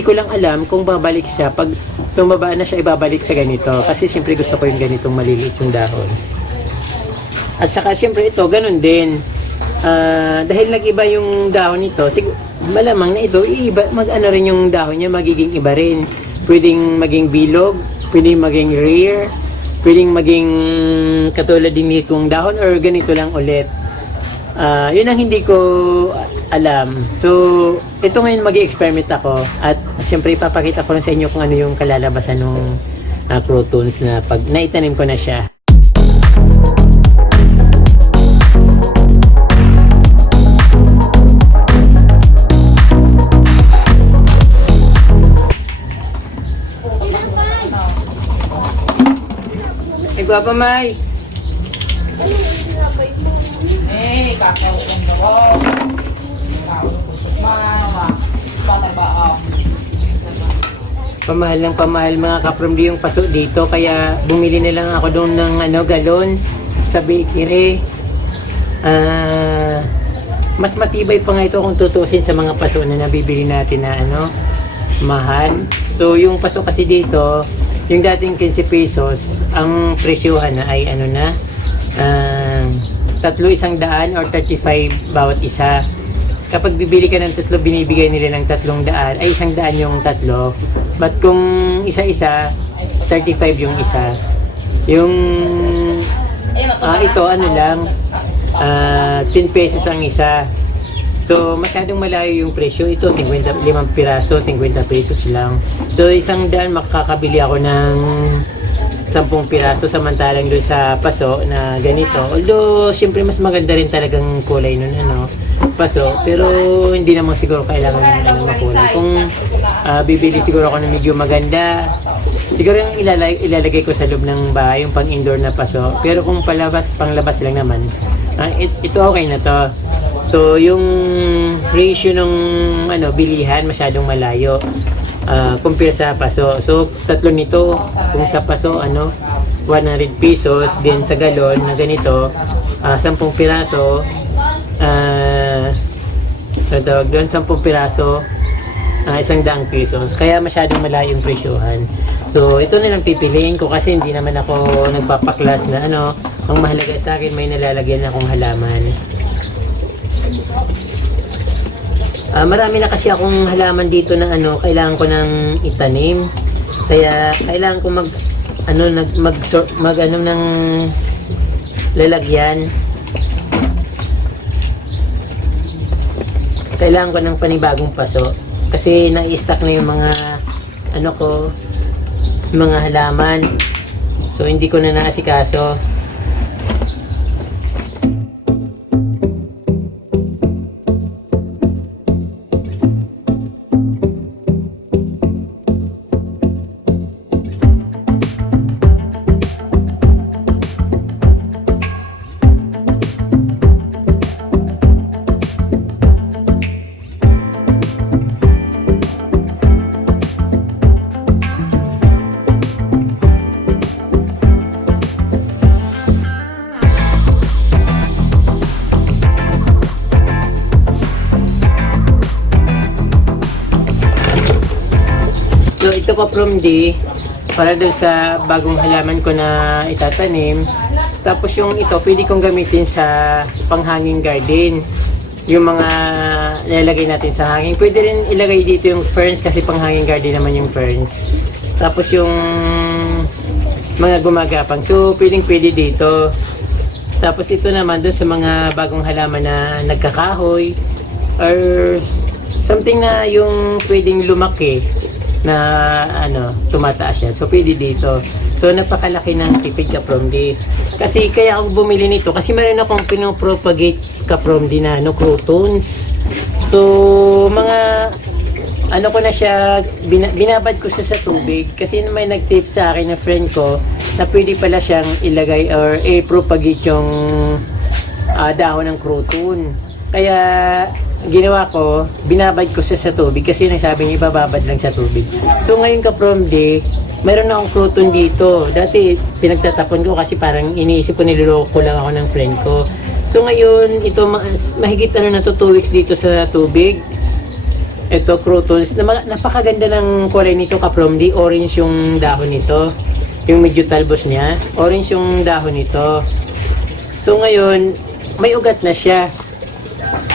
hindi ko lang alam kung babalik siya. Pag tumaba na siya, ibabalik sa ganito. Kasi siyempre gusto ko yung ganitong maliliit yung dahon. At saka siyempre ito, ganun din. Dahil nag-iba yung dahon nito, malamang na ito, mag-ano rin yung dahon niya, magiging iba rin. Pwedeng maging bilog, pwedeng maging rare, pwedeng maging katulad din nitong dahon or ganito lang ulit. Yun ang hindi ko alam. So, ito ngayon mag-experiment ako at siyempre ipapakita ko lang sa inyo kung ano yung kalalabasan ng croutons na pag naitanim ko na siya. Guwapa, May. Kakausong ko. Pamahal ng pamahal mga kapramdi yung paso dito, kaya bumili na lang ako doon ng galon sa bakery. Mas matibay pa nga ito kung tutusin sa mga paso na nabibili natin na mahal. So yung paso kasi dito, yung dating 15 pesos, ang presyuhan na ay 300 or 35 bawat isa. Kapag bibili ka ng 3, binibigay nila ng 300, ay 100 yung 3. But kung isa-isa, 35 yung isa. Yung ito 10 pesos ang isa. So masyadong malayo yung presyo. Ito 55 piraso, 50 pesos lang. So 100 makakabili ako ng 10 piraso, samantalang doon sa paso na ganito. Although siyempre mas maganda rin talagang kulay nun paso, pero hindi naman siguro kailangan ng makulay. Kung bibili siguro ako ng medyo maganda, siguro yung ilalagay ko sa loob ng bahay, yung pang indoor na paso. Pero kung panglabas lang naman, ito okay na to. So yung ratio ng bilihan masyadong malayo compare sa paso. So tatlo nito, kung sa paso 100 pesos, din sa galon na ganito 10 piraso, doon 10 piraso, 100 pesos. Kaya masyadong malayo yung presyohan. So ito na lang pipiliin ko kasi hindi naman ako nagpapaklas na ang mahalaga sa akin may nalalagyan akong halaman. Marami na kasi akong halaman dito na kailangan ko nang itanim. Kaya kailangan ko ng lalagyan. Kailangan ko ng panibagong paso kasi na-stock na yung mga mga halaman. So hindi ko na naasikaso. So ito pa from D para doon sa bagong halaman ko na itatanim. Tapos yung ito pwede kong gamitin sa panghanging garden. Yung mga nilalagay natin sa hanging. Pwede rin ilagay dito yung ferns kasi panghanging garden naman yung ferns. Tapos yung mga gumagapang. So pwede dito. Tapos ito naman doon sa mga bagong halaman na nagkakahoy or something na yung pwedeng lumaki na tumataas siya. So pwede dito. So napakalaki ng tipid kapromdi. Kasi kaya ako bumili nito kasi meron akong pinopropagate kapromdi na croutons. So mga ko na siya, binabad ko siya sa tubig kasi may nag-tip sa akin na friend ko na pwede pala siyang ilagay or i-propagate yung dahon ng crouton. Kaya ginawa ko, binabad ko siya sa tubig kasi yun ang sabi niya, ibababad lang sa tubig. So ngayon kapromdi, meron na akong crouton dito. Dati pinagtatapon ko kasi parang iniisip ko, niloloko lang ako ng friend ko. So ngayon, ito mahigit na to 2 weeks dito sa tubig. Ito, croutons. Napakaganda ng kulay nito, Ka-Promdi. Orange yung dahon nito. Yung medyo talbos niya. Orange yung dahon nito. So ngayon, may ugat na siya.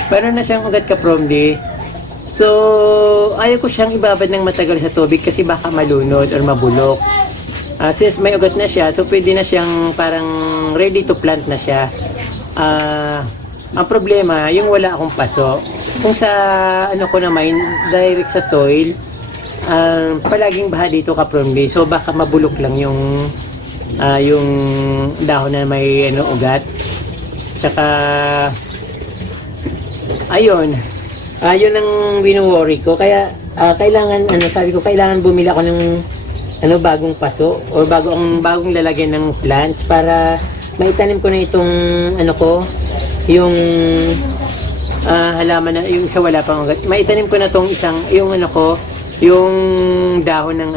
Meron na siyang ugat, Ka-Promdi. So, ayaw ko siyang ibabad ng matagal sa tubig kasi baka malunod or mabulok. Since may ugat na siya, so pwede na siyang parang ready to plant na siya. Ang problema, yung wala akong paso. Kung sa ano ko naman, direct sa soil, palaging baha dito, Ka-Promdi. So baka mabulok lang yung dahon na may ugat. Tsaka ayun ang wino-worry ko. Kaya kailangan sabi ko kailangan bumili ako ng bagong paso o bagong lalagyan ng plants para maitanim ko na itong yung halaman na yung isa wala pang ugat. Maitanim ko na tong yung dahon ng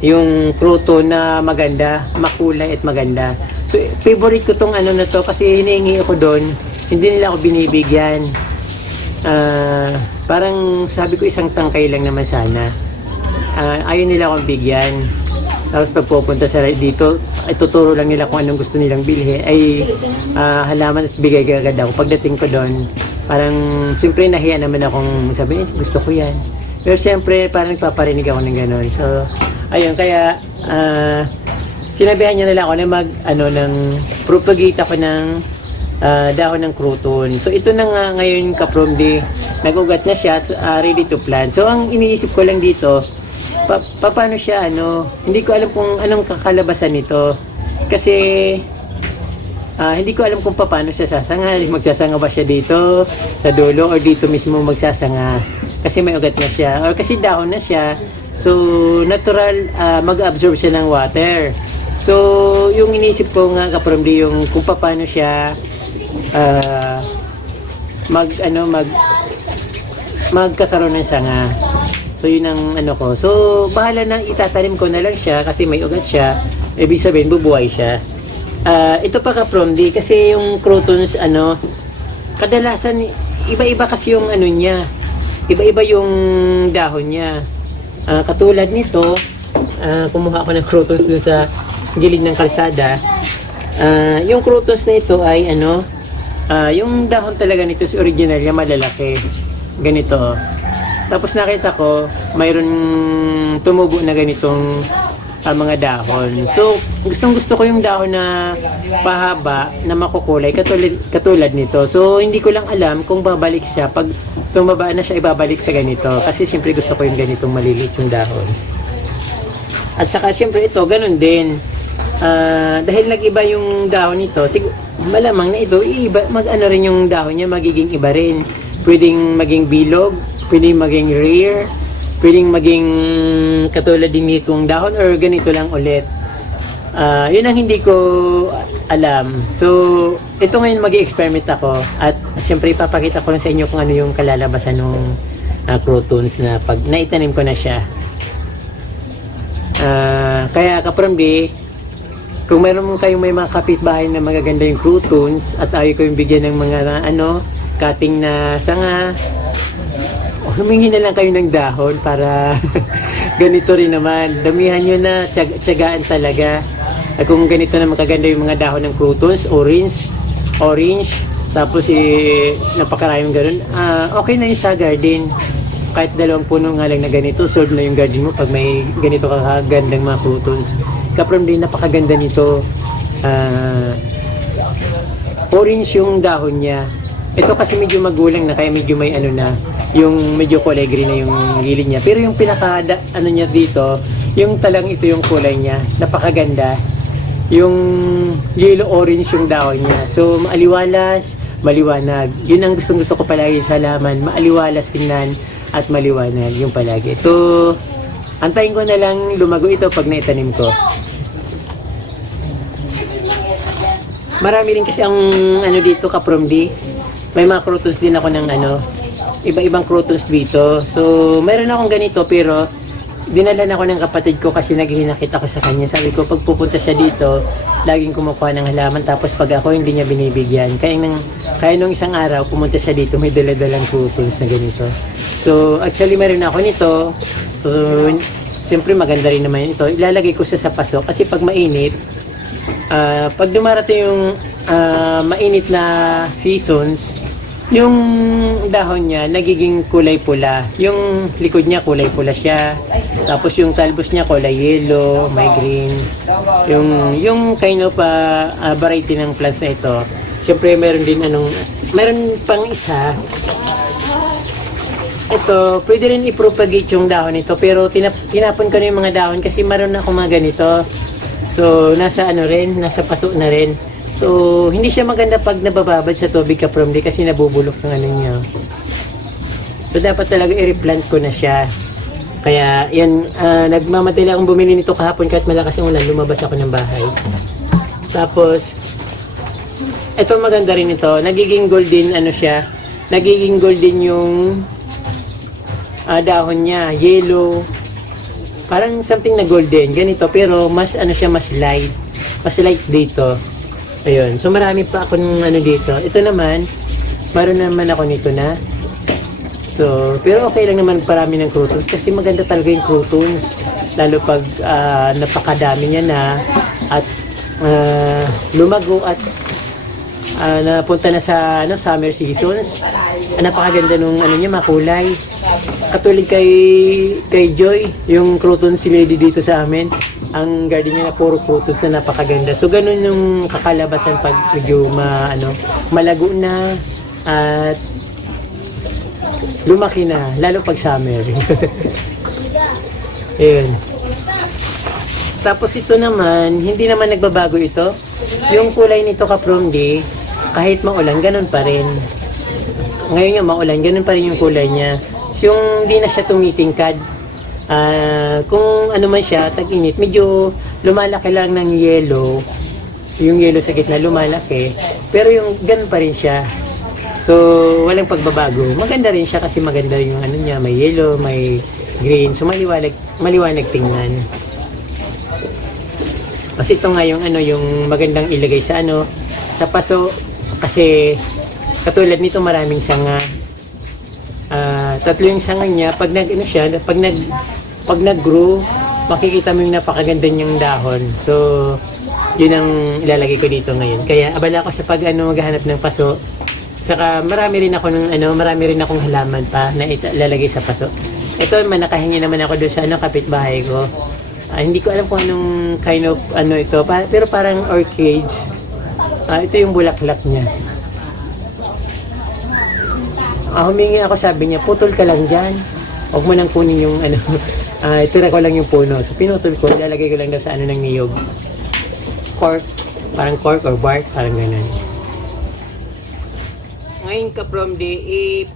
yung pruto na maganda, makulay at maganda. So favorite ko tong na to kasi hinihingi ako doon, hindi nila ako binibigyan. Parang sabi ko isang tangkay lang naman sana. Ayaw nila akong bigyan. Tapos pag pupunta sa dito, ituturo lang nila kung anong gusto nilang bilhin. Ay halaman at bigay agad ako. Pagdating ko doon, parang siyempre nahiya naman akong sabi, gusto ko yan. Pero siyempre parang nagpaparinig ako ng gano'n. So ayun, kaya sinabihan niya nila ako na propagate ako ng dahon ng crouton. So ito na nga ngayon, Ka-Promdi, nagugat na siya, ready to plant. So ang iniisip ko lang dito, paano siya hindi ko alam kung anong kakalabasan nito. Kasi hindi ko alam kung paano siya sasanga. Magsasanga ba siya dito sa dulo or dito mismo magsasanga? Kasi may ugat na siya or kasi dahon na siya. So natural mag-absorb siya ng water. So yung iniisip ko nga, Ka-Promdi, yung kung paano siya magkakaroon ng sanga. So yun ang ko. So bahala na, itatanim ko na lang siya kasi may ugat siya. Ibig sabihin bubuhay siya. Ito pa, Ka-Promdi, kasi yung croutons kadalasan iba-iba kasi yung niya. Iba-iba yung dahon niya. Katulad nito, kumuha ako ng croutons dun sa gilid ng kalsada. Yung croutons na ito ay yung dahon talaga nito is original niya, malalaki. Ganito. Tapos nakita ko, mayroon tumubo na ganitong mga dahon. So, gustong-gusto ko yung dahon na pahaba, na makukulay, katulad nito. So, hindi ko lang alam kung babalik siya. Pag tumaba na siya, ibabalik sa ganito. Kasi siyempre gusto ko yung ganitong maliliit yung dahon. At saka siyempre ito, ganun din. Dahil nag-iba yung dahon nito, malamang na ito, rin yung dahon niya, magiging iba rin. Pwedeng maging bilog, pwedeng maging rare, pwedeng maging katulad din nitong dahon or ganito lang ulit. Yun ang hindi ko alam. So, ito ngayon mag-experiment ako at siyempre ipapakita ko lang sa inyo kung ano yung kalalabasan ng croutons na pag naitanim ko na siya. Kaya, Ka-Promdi, kung meron kayong may mga kapitbahay na magaganda yung croutons at ayaw ko yung bigyan ng mga cutting na sanga, humingi na lang kayo ng dahon para ganito rin naman. Damihan nyo na, tiyagaan talaga. At kung ganito na makaganda yung mga dahon ng croutons, orange, tapos napakaraming ganun, okay na yung sa garden. Kahit 2 puno nga lang na ganito, solve na yung garden mo pag may ganito kakagandang mga croutons. Ka-Promdi, napakaganda nito. Orange yung dahon niya. Ito kasi medyo magulang na, kaya medyo may yung medyo kulay green na yung gilid niya. Pero yung pinaka niya dito, yung talang ito yung kulay niya, napakaganda. Yung yellow orange yung dahon niya. So maaliwalas, maliwanag. Yun ang gusto ko palagi sa halaman, maaliwalas tingnan at maliwanag yung palagi. So antayin ko na lang lumago ito pag naitanim ko. Marami rin kasi ang dito, Ka-Promdi. May mga croutons din ako ng iba-ibang croutons dito. So, meron akong ganito pero dinalan ako ng kapatid ko kasi naghihinakit ako sa kanya. Sabi ko, pag pupunta siya dito, laging kumukuha ng halaman. Tapos pag ako, hindi niya binibigyan. Kaya nung isang araw, pumunta siya dito, may dala-dalang croutons na ganito. So, actually meron ako nito. So, siyempre maganda rin naman ito. Ilalagay ko sa paso kasi pag mainit, pag dumarating yung mainit na seasons, yung dahon niya nagiging kulay pula. Yung likod niya kulay pula siya. Tapos yung talbos niya kulay yellow, may green. Yung kind of variety ng plants na ito. Siyempre meron din meron pang isa. Ito, pwede rin i-propagate yung dahon nito pero tinapon ko na yung mga dahon kasi meron na akong mga ganito. So, nasa nasa paso na rin. So, hindi siya maganda pag nabababad sa tubig ka-promdi kasi nabubulok ng niya. So, dapat talaga i-replant ko na siya. Kaya, yan, nagmamatay lang akong bumili nito kahapon kahit malakas yung ulan, lumabas ako ng bahay. Tapos, ito maganda rin ito. Nagiging golden, siya. Nagiging golden yung dahon niya, yellow. Parang something na golden, ganito. Pero, mas, siya, mas light. Mas light dito. Ayun. So, marami pa ako dito. Ito naman, meron naman ako nito na. So, pero okay lang naman parami ng croutons kasi maganda talaga yung croutons. Lalo pag napakadami niya na at lumago at napunta na sa summer seasons. Napakaganda nung niya, makulay. Katulad kay Joy, yung croutons si Lady dito sa amin. Ang garden niya na puro croutons na napakaganda. So ganun yung kakalabasan pag medyo malago na at lumaki na, lalo pag summer. Ayun. Tapos ito naman, hindi naman nagbabago ito. Yung kulay nito ka-promdi, kahit maulan, ganun pa rin. Ngayon nga maulan, ganun pa rin yung kulay niya. Yung hindi na siya tumitingkad. Kung man siya, tag-init, medyo lumalaki lang ng yellow. Yung yellow sa gitna lumalaki. Pero yung ganun pa rin siya. So, walang pagbabago. Maganda rin siya kasi maganda yung niya, may yellow, may green. So, maliwanag tingnan. Kasi ito nga yung yung magandang ilagay sa sa paso. Kasi katulad nito maraming sanga. Tatlo yung sanga niya. Pag pag nag-grow, makikita mo yung napakaganda niyang dahon. So, yun ang ilalagay ko dito ngayon. Kaya abala ako sa maghahanap ng paso. Saka marami rin akong halaman pa na ilalagay sa paso. Ito nakahingi naman ako doon sa kapitbahay ko. Hindi ko alam kung anong kind of ito, pero parang orchids. Ito yung bulaklak niya. Humingi ako, sabi niya, putol ka lang dyan. Huwag mo nang kunin yung tira ko lang yung puno. So pinutol ko, ilalagay ko lang sa ng niyog. Cork, parang cork or bark, parang ganun. Ngayon ka-promdi,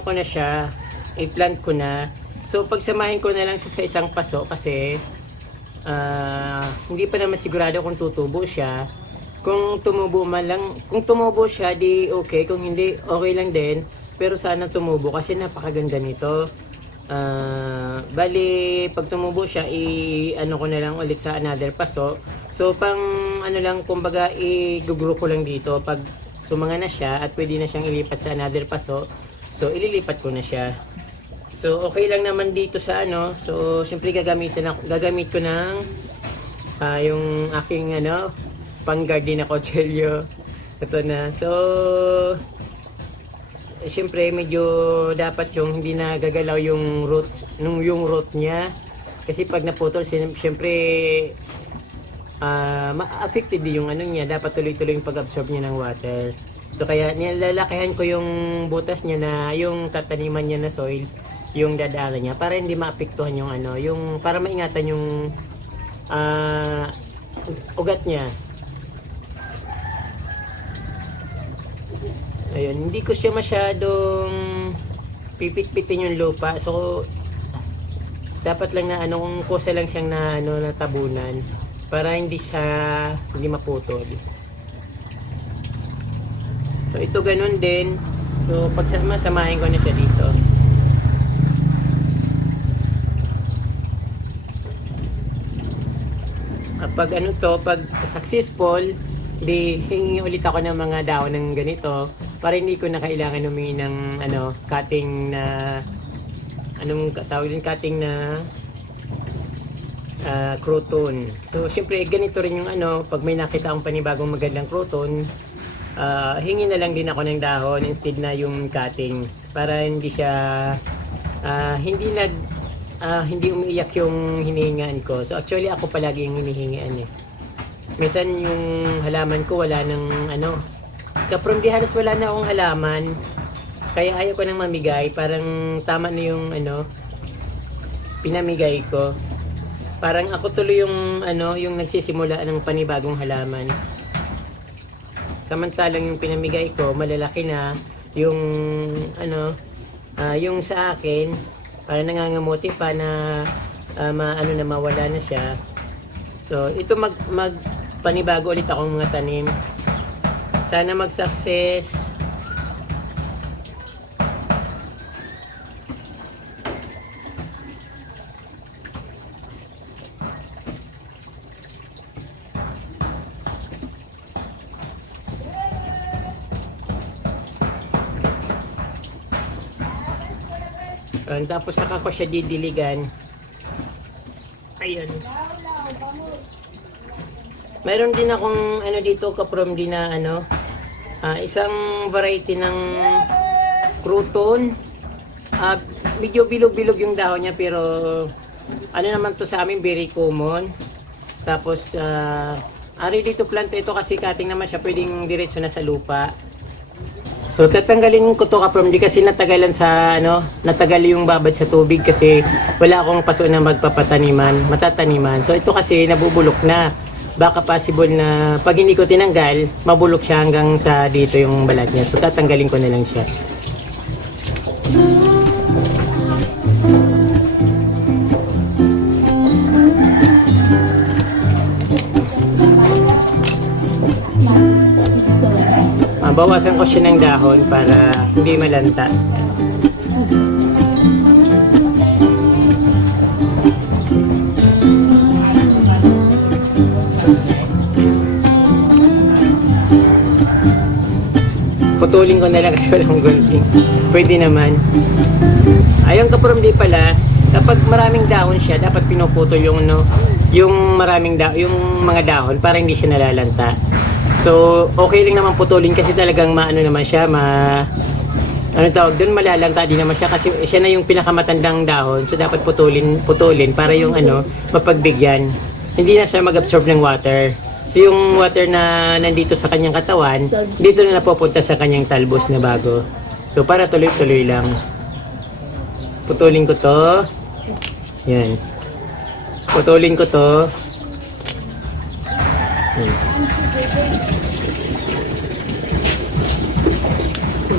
ko na siya, i-plant ko na. So pagsamahin ko na lang sa isang paso kasi hindi pa naman sigurado kung tutubo siya. Kung tumubo siya, di okay. Kung hindi, okay lang din. Pero sana tumubo kasi napakaganda nito. Bali, pag tumubo siya, ko na lang ulit sa another paso. So, pang lang, kumbaga, i-gugro ko lang dito. Pag sumanga na siya at pwede na siyang ilipat sa another paso, so, ililipat ko na siya. So, okay lang naman dito sa So, siyempre, gagamit ko ng yung aking, pang garden na kutsilyo. Ito na. So, siyempre medyo dapat yung hindi na gagalaw yung root niya kasi pag naputol siyempre affected din yung niya, dapat tuloy-tuloy yung pag-absorb niya ng water. So kaya nilalakihan ko yung butas niya na yung tataniman niya na soil, yung dadaanan niya para hindi maapektuhan yung yung para maingatan yung ugat niya. Ayun, hindi ko siya masyadong pipit-pitin yung lupa. So, dapat lang na kung kusa lang siyang natabunan para hindi maputol. So, ito ganun din. So, samahin ko na siya dito. Pag successful, hingi ulit ako ng mga dahon ng ganito para hindi ko na kailangan humingi ng cutting na anong tawag din, cutting na crouton. So syempre ganito rin yung ano, pag may nakita akong panibagong magandang crouton, hingi na lang din ako ng dahon instead na yung cutting para hindi siya hindi umiiyak yung hinihingaan ko. So actually ako palagi yung hinihingaan eh. Minsan yung halaman ko wala nang ano, kaprom di halos wala na akong halaman. Kaya ayaw ko nang mamigay, parang tama na yung ano, pinamigay ko. Parang ako tuloy yung ano, yung nagsisimula ng panibagong halaman. Samantalang yung pinamigay ko, malalaki na yung ano, yung sa akin, para nangangamuti pa na ano na mawala na siya. So ito mag panibago ulit akong mga tanim. Sana mag-success. Tapos saka ko siya didiligan. Ayan. Mayroon din akong ano dito, kaprom din na ano, isang variety ng crouton. Medyo bilog-bilog yung dahon niya, pero ano naman to sa amin, very common. Tapos ready to plant ito kasi cutting naman siya, pwedeng diretso na sa lupa. So tatanggalin ko to kaprom di kasi natagalan sa ano, natagal yung babad sa tubig kasi wala akong paso na matataniman. So ito kasi nabubulok na. Baka possible na pag hindi ko tinanggal, mabulok siya hanggang sa dito yung balat niya. So tatanggalin ko na lang siya. Bawasan ko siya ng dahon para hindi malanta. Putulin ko na lang kasi walang gunting. Pwede naman. Ayun kaprom di pala, kapag maraming dahon siya, dapat pinuputol yung no, yung yung mga dahon para hindi siya nalalanta. So, okay lang naman putulin kasi talagang maano naman siya, ano tawag doon, malalanta din naman siya kasi siya na yung pinakamatandang dahon. So, dapat putulin para yung ano, mapagbigyan. Hindi na siya mag-absorb ng water. So, yung water na nandito sa kanyang katawan, dito na napupunta sa kanyang talbos na bago. So, para tuloy-tuloy lang. Putulin ko to. Yan. Putulin ko to.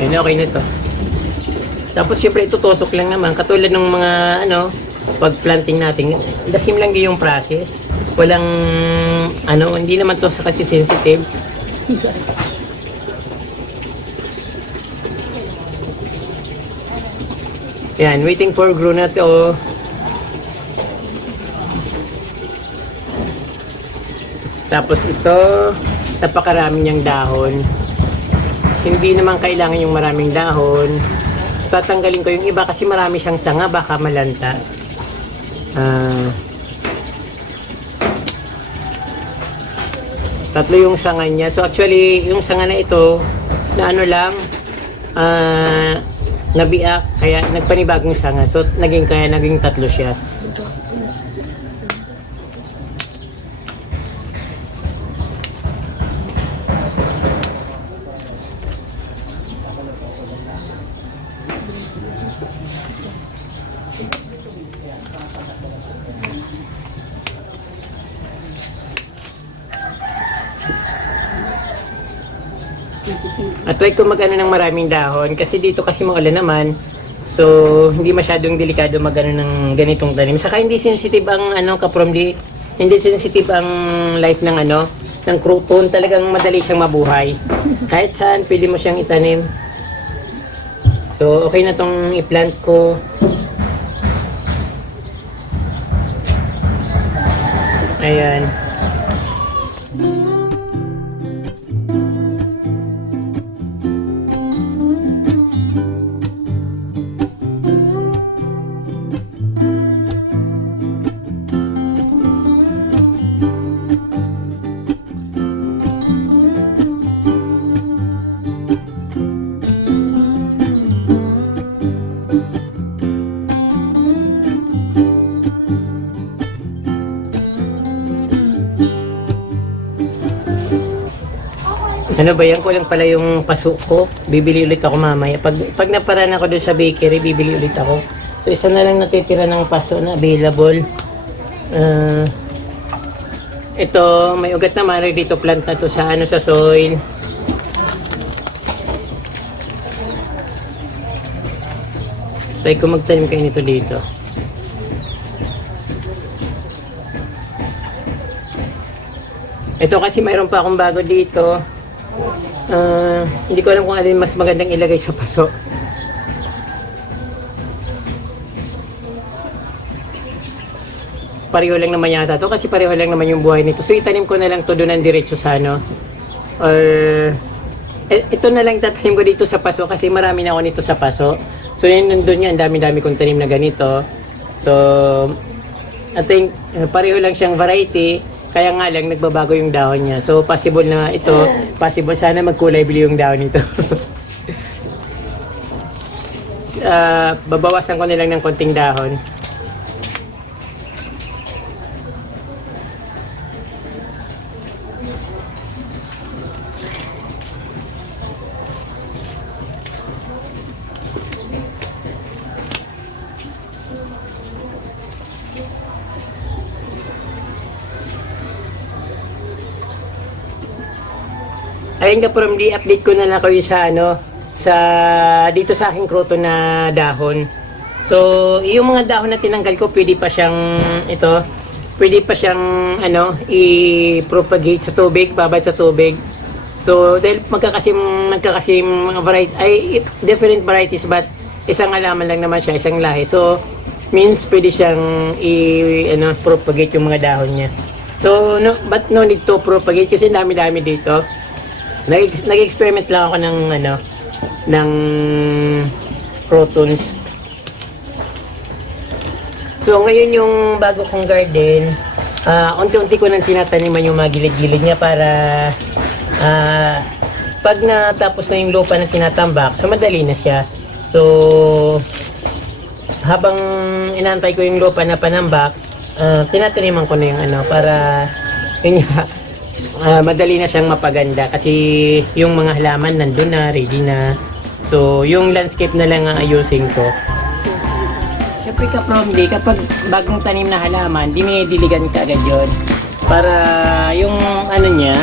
Ayun, okay na to. Tapos syempre itutusok lang naman katulad ng mga ano, pag planting natin, dasim lang din yung process. Walang ano, hindi naman to sa kasi sensitive. Yan, waiting for grow na to. Tapos ito, napakarami niyang dahon. Hindi naman kailangan yung maraming dahon. So, tatanggalin ko yung iba kasi marami siyang sanga, baka malanta. Tatlo yung sanga niya. So actually, yung sanga na ito, na ano lang, nabiak, kaya nagpanibagong sanga. So naging tatlo siya. At try ko mag-ano ng maraming dahon kasi dito kasi maulan naman. So hindi masyadong delikado mag-ano ng ganitong tanim. Saka hindi sensitive ang ano kaprom hindi sensitive ang life ng ano ng crouton. Talagang madali siyang mabuhay. Kahit saan pwede mo siyang itanim. So okay na tong i-plant ko. Ayan. Ano ba yan? Kulang pala yung paso ko. Bibili ulit ako mamaya. Pag naparaan ako doon sa bakery, bibili ulit ako. So, isa na lang natitira ng paso na available. Ito, may ugat naman. Dito plant na to sa, sa soil. Try ko magtanim kayo nito dito. Ito kasi mayroon pa akong bago dito. Hindi ko alam kung alin mas magandang ilagay sa paso. Pareho lang naman yata to kasi pareho lang naman yung buhay nito. So itanim ko na lang to doon ng diretso sa ano. Or ito na lang tatanim ko dito sa paso kasi marami na ako nito sa paso. So yun nandun yan, dami-dami kong tanim na ganito. So I think pareho lang siyang variety. Kaya nga lang nagbabago yung dahon niya. So possible na ito, possible sana magkulay blue yung dahon nito. Babawasan ko na lang ng konting dahon. Ayun ka from the update ko na lang kayo sa sa dito sa aking kroto na dahon. So, yung mga dahon na tinanggal ko, pwede pa siyang pwede pa siyang i-propagate sa tubig, babad sa tubig. So, dahil magkakasim variety, different varieties but isang halaman lang naman siya, isang lahi. So, means pwede siyang propagate yung mga dahon niya. So, but no need to propagate kasi dami-dami dito. Nag-experiment lang ako ng crotons. So ngayon yung bago kong garden, unti-unti ko nang tinataniman yung mga gilid-gilid niya para pag natapos na yung lupa na tinatambak, so madali na siya. So habang inantay ko yung lupa na panambak, tinataniman ko na yung para yun nga, madali na siyang mapaganda kasi yung mga halaman nandun na, ready na. So, yung landscape na lang ang ayusin ko. Siyempre kapag bagong tanim na halaman, dinidiligan ka agad yun. Para yung niya,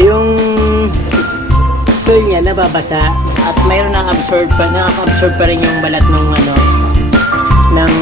yung soil niya nababasa at mayroon nakaka-absorb pa rin yung balat ng ng